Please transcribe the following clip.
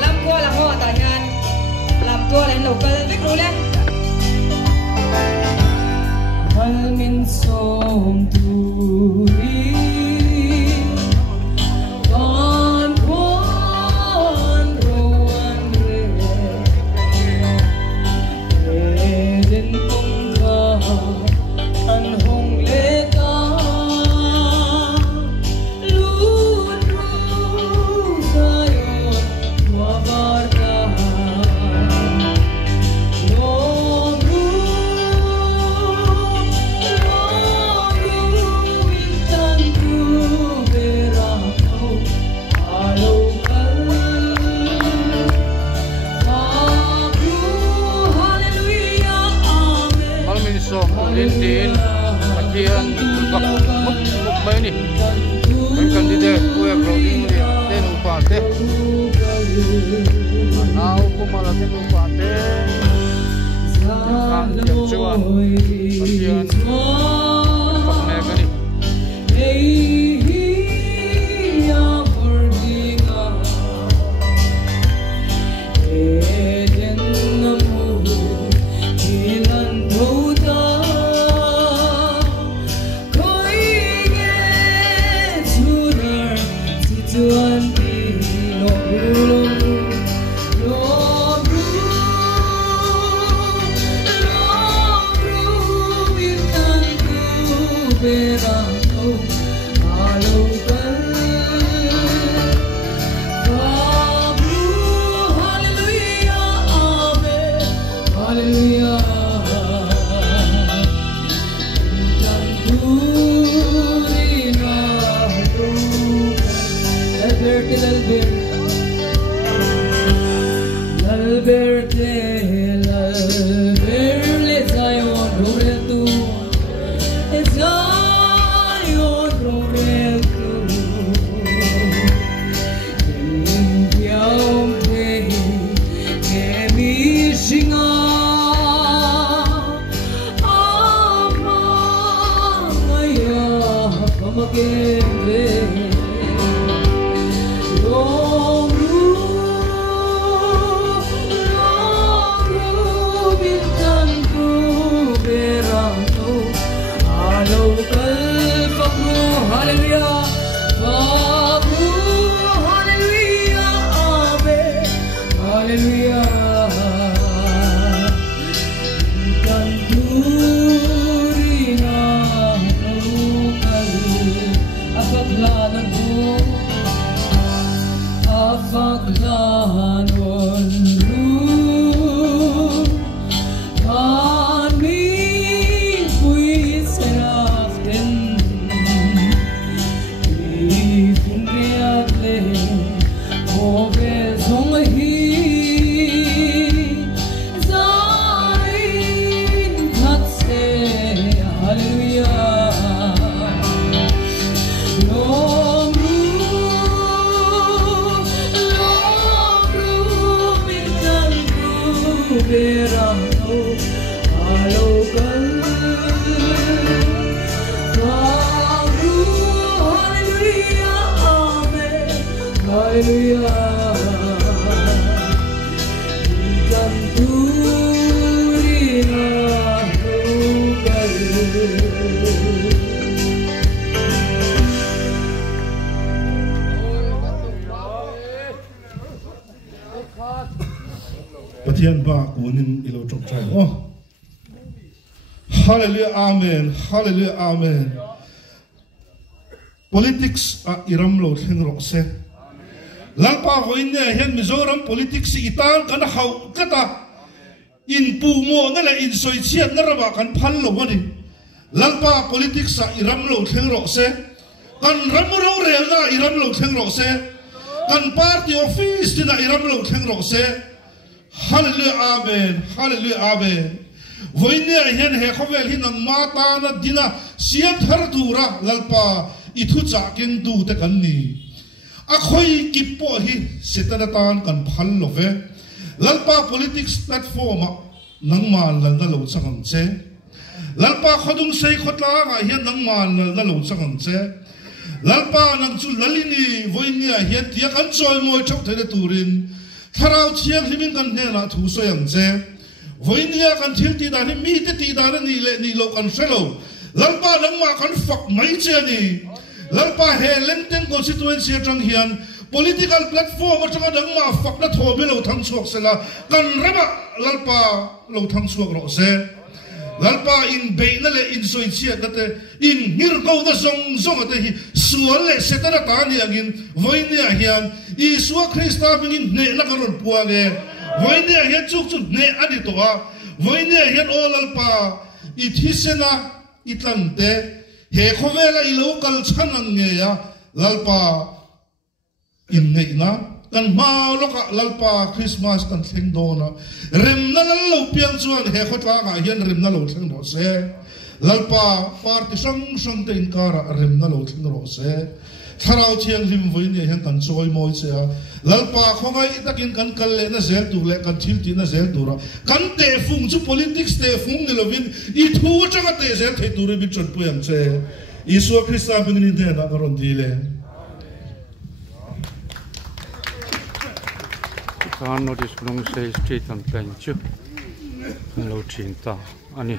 làm qua làm hoa tại ngàn làm tua lên lục cái viết luôn lên hal min som turi con quan roan re đến tung ca an hong lê ta luôn ru sayon wa barka Din bagian untuk muk ini kan kandidat kue browsing ni ten upate au pemalas ten upate kan tiap cuan bagian pakne kan Patian ba kunin ilo chok chai oh hallelujah amen hallelujah amen politics a iram lo theng ro se lalpa hoin ne hen mizoram politics itan kan hau kata in pu mo na la in soi chiat na rawa kan phal lo mani lalpa politics a iram lo theng ro se kan ram ro re na iram lo theng ro se kan party office na iram lo theng ro se hallelujah amen hallelujah amen voine hen he khovel hin mata na dina siam thar dura lalpa ithu cha ken du te kan ni a khoi ki po hi setanatan kan phal lo ve lalpa politics platform nang man lal na lo chang che lalpa khodung sei khotla nga hian nang man lal na lo chang che lalpa nang chu lalini voinia hian tia kan choi moi chok thele turin tharau chiang himin kan ne na thu so yang che voinia kan thil ti da ni mi te ti da ni le ni lo kan selo lalpa nang ma kan fak mai che ni lalpa he lenten constituency atang hian political platform atang dang ma fak na thobe lo thang chuak sela kan rama lalpa lo thang chuak ro se lalpa in beina le in soi chia date in ngirko da zong zong ate hi sual le setara ta ni angin voinia hian isua krista bingin ne na karon puage voinia hian chuk chuk ne ani to a voinia hian o lalpa I thisena itlante he khovela I local chanang nge ya lalpa in nei na kan ma loka lalpa Christmas kan theng do na rem na lo piang chuan he khotla ga hian rem na lo theng do se lalpa party song song te in kara rem na lo theng do se tharau chiang rim voi ne hian kan choi moi se lalpa khongai takin kan kal le na zel tu le kan thil ti na zel tu ra kan te fung chu politics te fung ni lovin I thu changa te zel thei tu re bi chon puyam che Isu Krista bingin de na karon dile Ano diskulung say street ang penchu. Hello, Chinta. Ani.